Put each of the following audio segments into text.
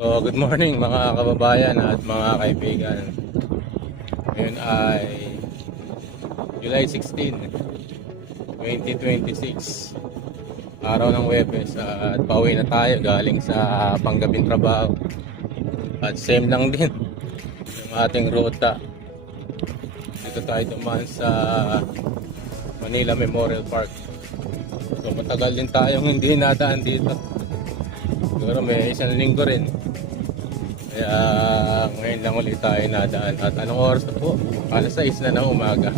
So, good morning mga kababayan at mga kaibigan. Ngayon ay July 16, 2026. Araw ng Huwebes at pauwi na tayo galing sa panggabing trabaho. At same lang din yung ating ruta. Dito tayo dumaan sa Manila Memorial Park. So, matagal din tayong hindi nadaan dito. Siguro may isang linggo rin. Kaya ngayon lang ulit tayo nadaan. At anong oras na po? Alas 6 na ng umaga.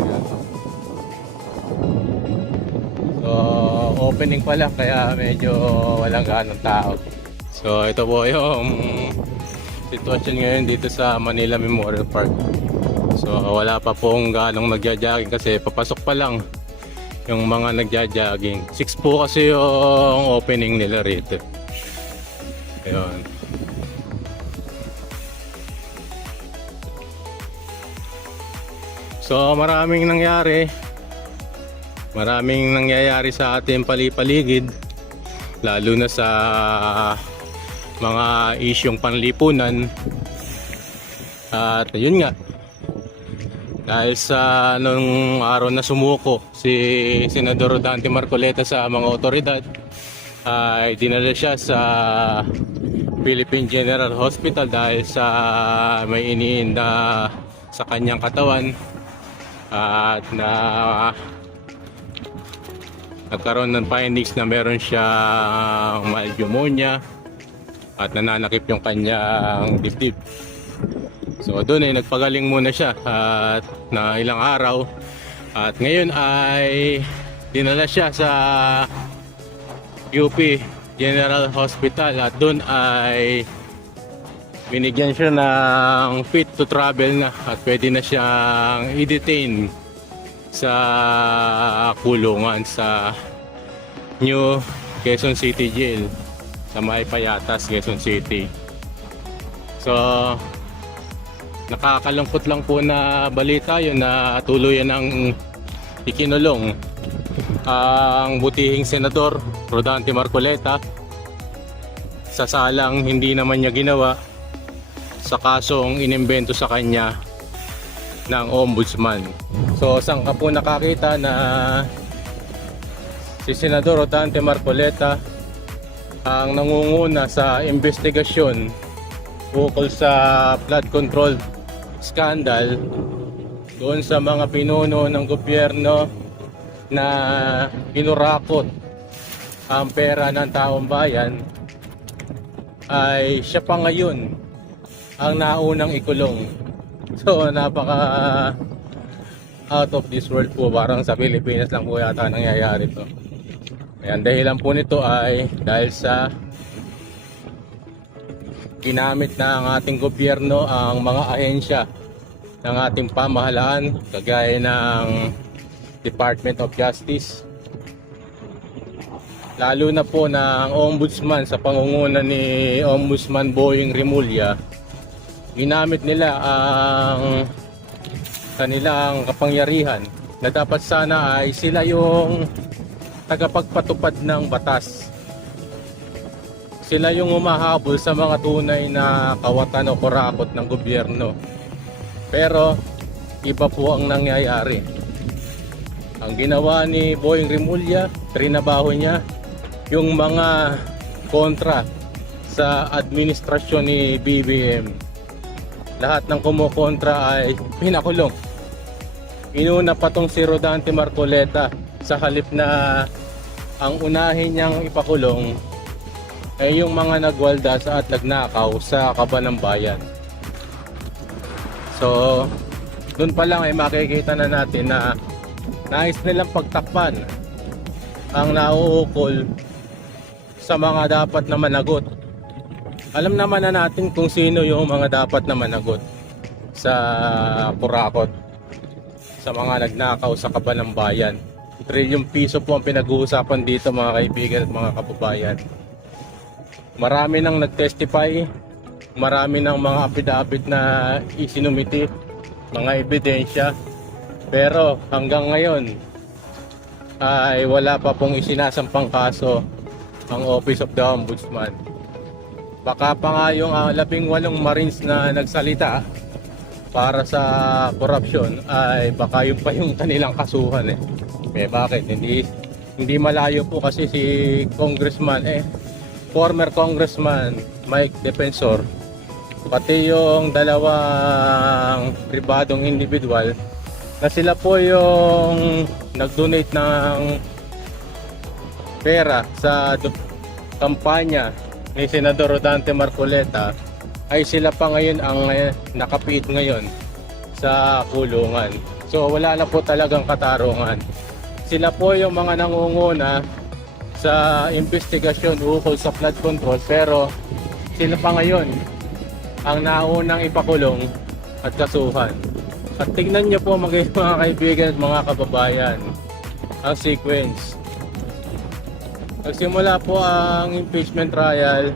Ayan. So opening pa lang kaya medyo walang ganong tao. So ito po yung sitwasyon ngayon dito sa Manila Memorial Park. So wala pa pong ganong nagja-jogging kasi papasok pa lang yung mga nagja-jogging. 6 po kasi yung opening nila rito. Ayun. So maraming nangyayari sa ating palipaligid, lalo na sa mga isyong panlipunan. At yun nga, dahil sa nung araw na sumuko si Senador Dante Marcoleta sa mga otoridad, ay dinala siya sa Philippine General Hospital dahil sa may iniinda sa kanyang katawan. At nagkaroon ng findings na meron siyang mild pneumonia at nananakip yung kanyang dibdib. So doon ay nagpagaling muna siya at na ilang araw, at ngayon ay dinala siya sa UP General Hospital at doon ay binigyan siya ng fit to travel na at pwede na siyang i-detain sa kulungan sa New Quezon City Jail sa May Payatas, Quezon City. So nakakalungkot lang po na balita yun na tuluyan ng ikinulong ang butihing Senador Rodante Marcoleta sa salang hindi naman niya ginawa sa kasong inimbento sa kanya ng ombudsman. So saan ka po nakakita na si Senador Rodante Marcoleta ang nangunguna sa investigasyon ukol sa flood control scandal doon sa mga pinuno ng gobyerno na pinurakot ang pera ng taong bayan, ay siya pa ngayon ang naunang ikulong. So napaka out of this world po, parang sa Pilipinas lang po yata nangyayari to. Ayan, dahilan po nito ay dahil sa ginamit ng ating gobyerno ang mga ahensya ng ating pamahalaan kagaya ng Department of Justice, lalo na po ng Ombudsman sa pangunguna ni Ombudsman Boying Rimulya. Ginamit nila ang kanilang kapangyarihan na dapat sana ay sila yung tagapagpatupad ng batas. Sila yung humahabol sa mga tunay na kawatan o kurakot ng gobyerno. Pero iba po ang nangyayari. Ang ginawa ni Boying Rimulya, trinabaho niya yung mga kontra sa administrasyon ni BBM. Lahat ng kumukontra ay pinakulong. Inuna pa tong si Rodante Marcoleta sa halip na ang unahin niyang ipakulong ay yung mga nagwaldas at nagnakaw sa kaban ng bayan. So doon pa lang ay makikita na natin na nais nilang pagtakpan ang nauukol sa mga dapat na managot. Alam naman na natin kung sino yung mga dapat na managot sa kurakot, sa mga nagnakaw sa kaban ng bayan. Trilyong piso po ang pinag-uusapan dito mga kaibigan at mga kababayan. Marami nang nag-testify, marami ng mga affidavit na isinumiti, mga ebidensya, pero hanggang ngayon ay wala pa pong isinasampang kaso ang Office of the Ombudsman. Baka pa nga yung 18 Marines na nagsalita para sa korupsyon ay baka yun pa yung kanilang kasuhan eh. Bakit? Hindi malayo po kasi si Congressman former Congressman Mike Defensor, pati yung dalawang pribadong individual na sila po yung nag-donate ng pera sa kampanya ni Senador Rodante Marcoleta, ay sila pa ngayon ang nakapiit ngayon sa kulungan. So wala na po talagang katarungan. Sila po yung mga nangunguna sa investigasyon ukol sa flood control, pero sila pa ngayon ang naunang ipakulong at kasuhan. At tingnan nyo po mga kaibigan at mga kababayan ang sequence. Nagsimula po ang impeachment trial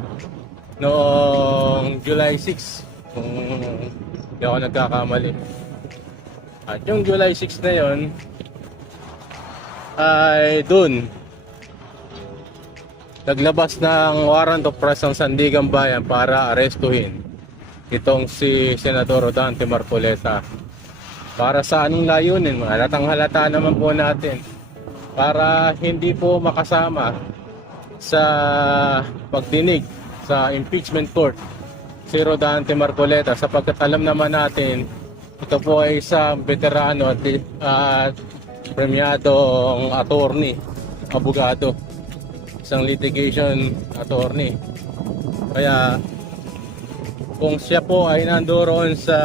noong July 6, kung hindi ako nagkakamali. At yung July 6 na yon ay dun naglabas ng warrant of arrest ang Sandigan Bayan para arestuhin itong si Senador Rodante Marcoleta. Para sa anong layunin? Halatang halata naman po natin, para hindi po makasama sa pagdinig sa impeachment court si Rodante Marcoleta, sapagkat alam naman natin ito po ay isang veterano at premiadong attorney, abogado, isang litigation attorney. Kaya kung siya po ay nandoon sa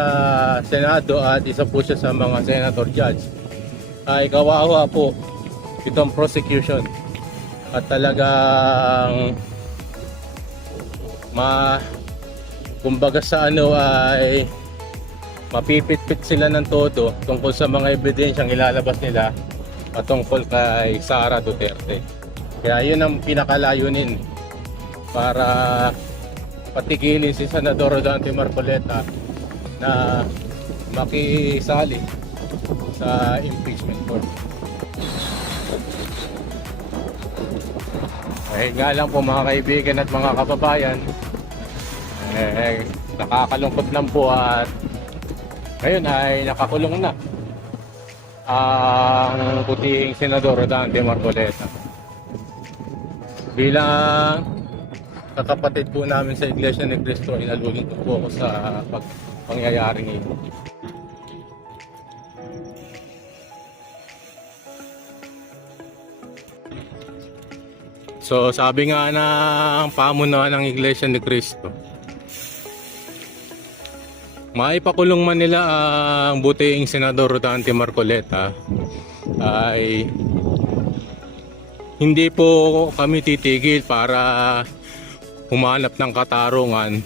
Senado at isa po siya sa mga senator judge, ay kawawa po itong prosecution. At talagang kumbaga sa ay mapipit-pit sila ng todo tungkol sa mga ebidensyang ilalabas nila patungkol kay Sara Duterte. Kaya yun ang pinakalayunin, para patigilin si Senador Rodante Marcoleta na makisali sa impeachment court. Nga lang po mga kaibigan at mga kababayan, nakakalungkot lang po at ngayon ay nakakulong na ang puting Senador Rodante Marcoleta. Bilang kakapatid po namin sa Iglesia ni Cristo, inalulungkot po ako sa pangyayaring ito. So sabi nga ng pamunuan ng Iglesia ni Cristo, maipakulong man nila ang butiing Senador Rodante Marcoleta, ay hindi po kami titigil para humanap ng katarungan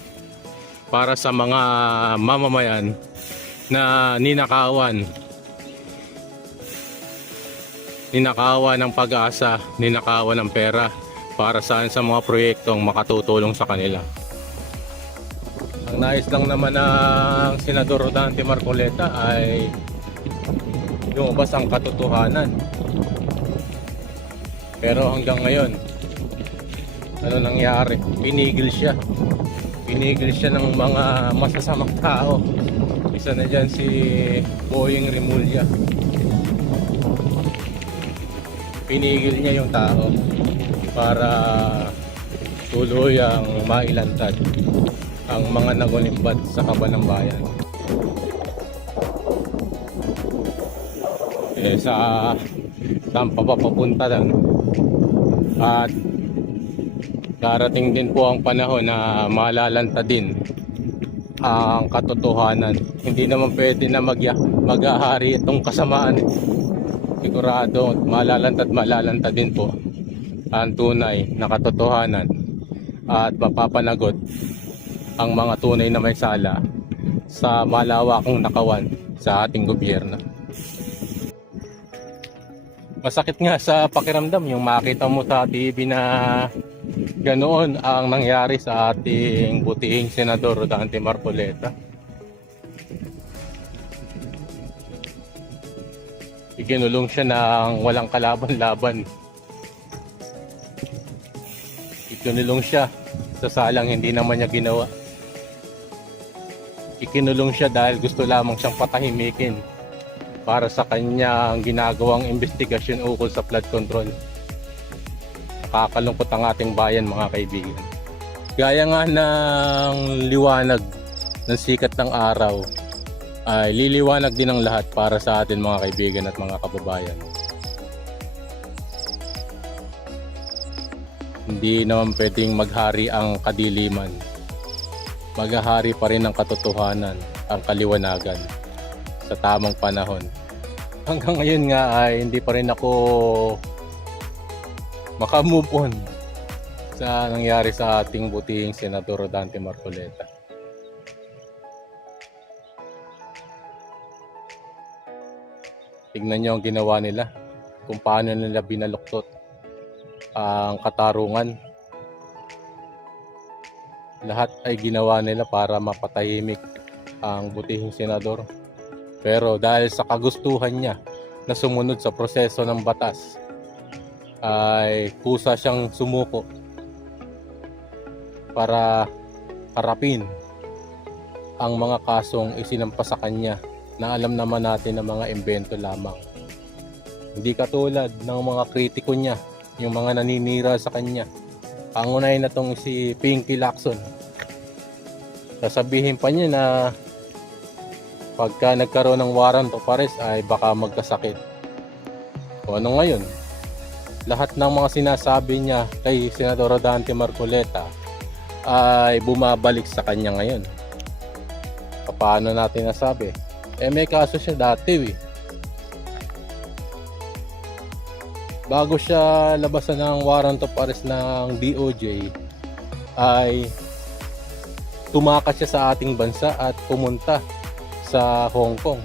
para sa mga mamamayan na ninakawan ng pag-asa, ninakawan ng pera para sa mga proyektong makatutulong sa kanila. Ang nais lang naman ng Senador Rodante Marcoleta ay lumabas ang katotohanan. Pero hanggang ngayon, ano nangyari? Pinigil siya ng mga masasamang tao. Isa na dyan si Boying Rimulya. Pinigil niya yung tao para tuluyang mailantad ang mga nagulimbat sa kaban ng bayan. Saan pa papunta lang. At darating din po ang panahon na malalanta din ang katotohanan. Hindi naman pwede na maghahari itong kasamaan. Sigurado malalanta din po ang tunay na katotohanan at mapapanagot ang mga tunay na may sala sa malawakang nakawan sa ating gobyerno. Masakit nga sa pakiramdam yung makita mo sa TV na ganoon ang nangyari sa ating butihing Senador Rodante Marcoleta. Ikinulong siya ng walang kalaban-laban. Ikinulong siya Sasalang hindi naman niya ginawa. Ikinulong siya dahil gusto lamang siyang patahimikin para sa kanyang ginagawang investigasyon ukol sa flood control. Nakakalungkot ang ating bayan, mga kaibigan. Gaya nga ng liwanag ng sikat ng araw, ay liliwanag din ang lahat para sa atin, mga kaibigan at mga kababayan. Hindi naman pwedeng maghari ang kadiliman. Maghahari pa rin ang katotohanan, ang kaliwanagan sa tamang panahon. Hanggang ngayon nga ay hindi pa rin ako makamove on sa nangyari sa ating butihing Senador Rodante Marcoleta. Tignan nyo ang ginawa nila, kung paano nila binaluktot ang katarungan. Lahat ay ginawa nila para mapatahimik ang butihing senador. Pero dahil sa kagustuhan niya na sumunod sa proseso ng batas, ay kusa siyang sumuko para harapin ang mga kasong isinampa sa kanya na alam naman natin na mga imbento lamang. Hindi katulad ng mga kritiko niya, yung mga naninira sa kanya. Pangunay na tong si Pinky Lacson. Sasabihin pa niya na pagka nagkaroon ng warrant of arrest ay baka magkasakit. O ano ngayon? Lahat ng mga sinasabi niya kay Senador Rodante Marcoleta ay bumabalik sa kanya ngayon. Paano natin nasabi? May kaso siya dati Bago siya labasan ng warrant of arrest ng DOJ ay tumakas siya sa ating bansa at pumunta sa Hong Kong.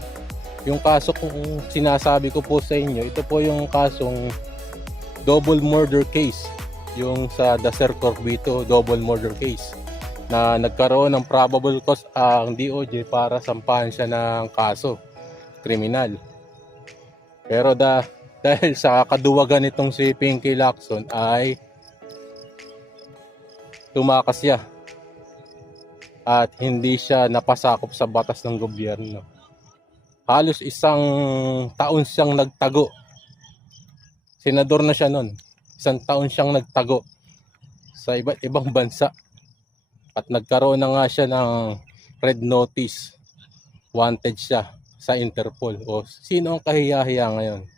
Yung kaso kung sinasabi ko po sa inyo, ito po yung kasong double murder case, yung sa Dacer Corbito double murder case, na nagkaroon ng probable cause ang DOJ para sampahan siya ng kaso kriminal. Pero dahil sa kaduwagan nitong si Pinky Lacson ay tumakas siya at hindi siya napasakop sa batas ng gobyerno. Halos 1 taon siyang nagtago. Senador na siya noon. 1 taon siyang nagtago sa iba't ibang bansa. At nagkaroon na nga siya ng red notice. Wanted siya sa Interpol. O sino ang kahiya-hiya ngayon?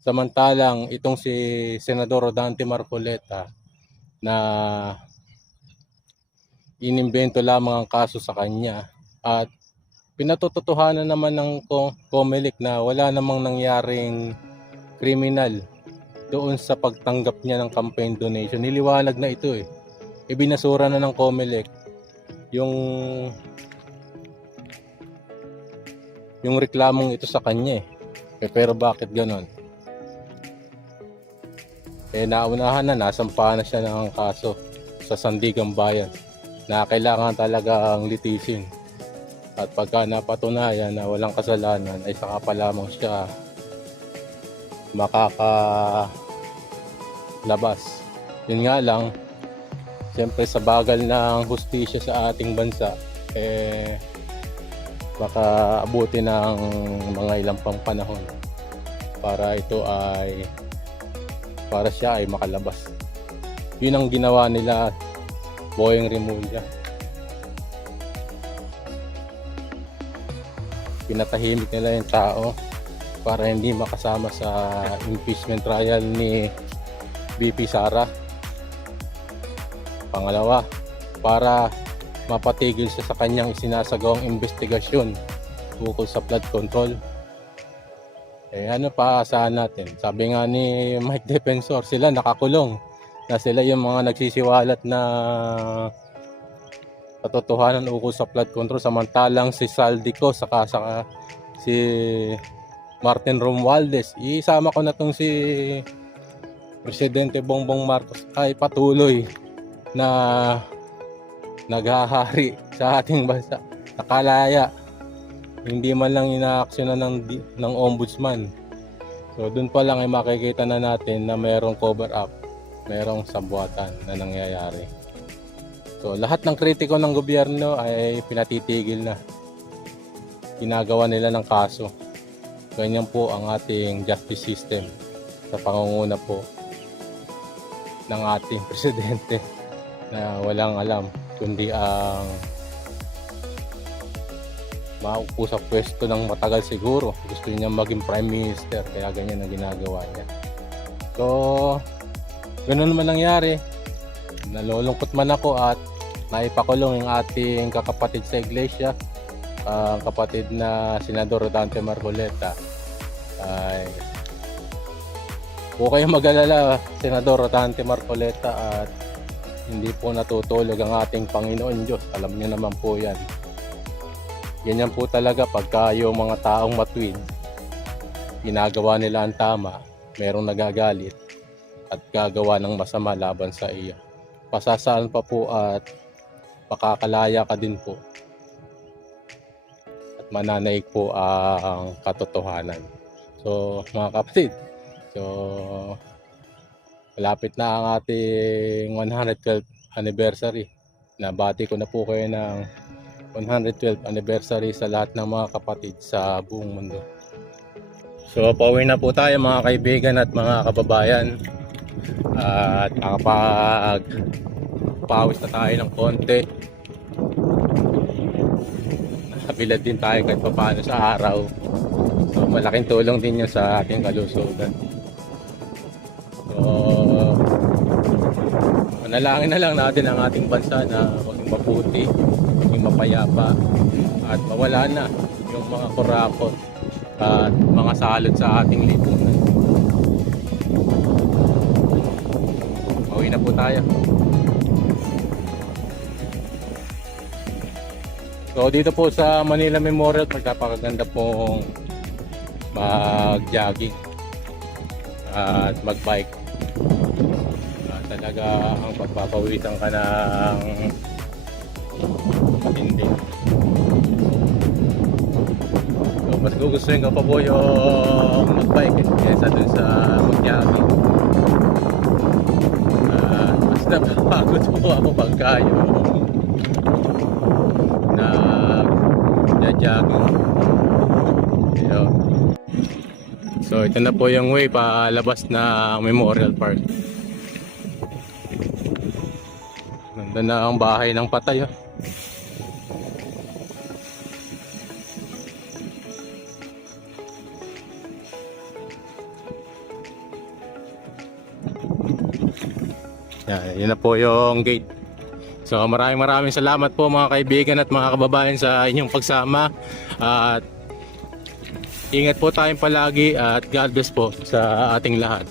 Samantalang itong si Senador Rodante Marcoleta na inimbento lamang ang kaso sa kanya at pinatotohanan naman ng COMELEC na wala namang nangyaring kriminal doon sa pagtanggap niya ng campaign donation. Niliwanag na ito Ibinasura na ng COMELEC yung reklamong ito sa kanya pero bakit ganon? Naunahan na, nasampahan na siya ng kaso sa Sandigan Bayan na kailangan talagang litisin. At pagka napatunayan na walang kasalanan ay saka pa lamang siya makakalabas. Yun nga lang, siyempre sa bagal ng hustisya sa ating bansa, baka abuti ng mga ilang pang panahon para siya ay makalabas. Yun ang ginawa nila Boying Remulla. Pinatahimik nila yung tao para hindi makasama sa impeachment trial ni VP Sara. Pangalawa, para mapatigil siya sa kanyang isinasagawang investigasyon tungkol sa flood control. Ano pa aasahan natin? Sabi nga ni Mike Defensor, sila nakakulong na sila yung mga nagsisiwalat na katotohanan ukol sa flood control, samantalang si Saldico saka si Martin Romualdez, isama ko na tong si Presidente Bongbong Marcos ay patuloy na naghahari sa ating bansa, nakalaya, hindi man lang inaaksyonan ng ombudsman. So doon pa lang ay makikita na natin na mayroong cover up merong sabuatan na nangyayari. So lahat ng kritiko ng gobyerno ay pinatitigil na. Ginagawa nila ng kaso. Ganyan po ang ating justice system sa pangunguna po ng ating presidente na walang alam kundi ang maupo sa pwesto ng matagal siguro. Gusto niya maging prime minister kaya ganyan ang ginagawa niya. So ganun naman nangyari. Nalulungkot man ako at naipakulong yung ating kakapatid sa iglesia, ang kapatid na Senador Dante Marcoleta. Ay huwag kayong mag-alala, Senador Dante Marcoleta, at hindi po natutulog ang ating Panginoon Diyos. Alam niyo naman po yan. Ganyan po talaga pagka yung mga taong matuwid, ginagawa nila ang tama, merong nagagalit at gagawa ng masama laban sa iyo. Pasasaan pa po at makakalaya ka din po. At mananaig po ang katotohanan. So mga kapatid, malapit na ang ating 112th anniversary. Nabati ko na po kayo ng 112th anniversary sa lahat ng mga kapatid sa buong mundo. So pauwi na po tayo mga kaibigan at mga kababayan. At nakapag-pawis na tayo ng konti. Nakabilad din tayo kahit paano sa araw. So malaking tulong din yan sa ating kalusugan. So manalangin na lang natin ang ating bansa na maging mabuti, maging mapayapa, at mawala na yung mga kurakot at mga salot sa ating lipunan. Pauwi na po tayo. So dito po sa Manila Memorial, magkapakaganda pong mag-jogging at mag-bike. Talaga ang pagpapawisan ka ng matindi. So mas gugustuhin ko pa po yung mag-bike kaysa dun sa mag-jogging. Mas napapagod po ako pagka yung nag-jogging. So ito na po yung way palabas na Memorial Park. Nandun na ang bahay ng patay. Yan na po yung gate. So maraming salamat po mga kaibigan at mga kababayan sa inyong pagsama. At ingat po tayong palagi at God bless po sa ating lahat.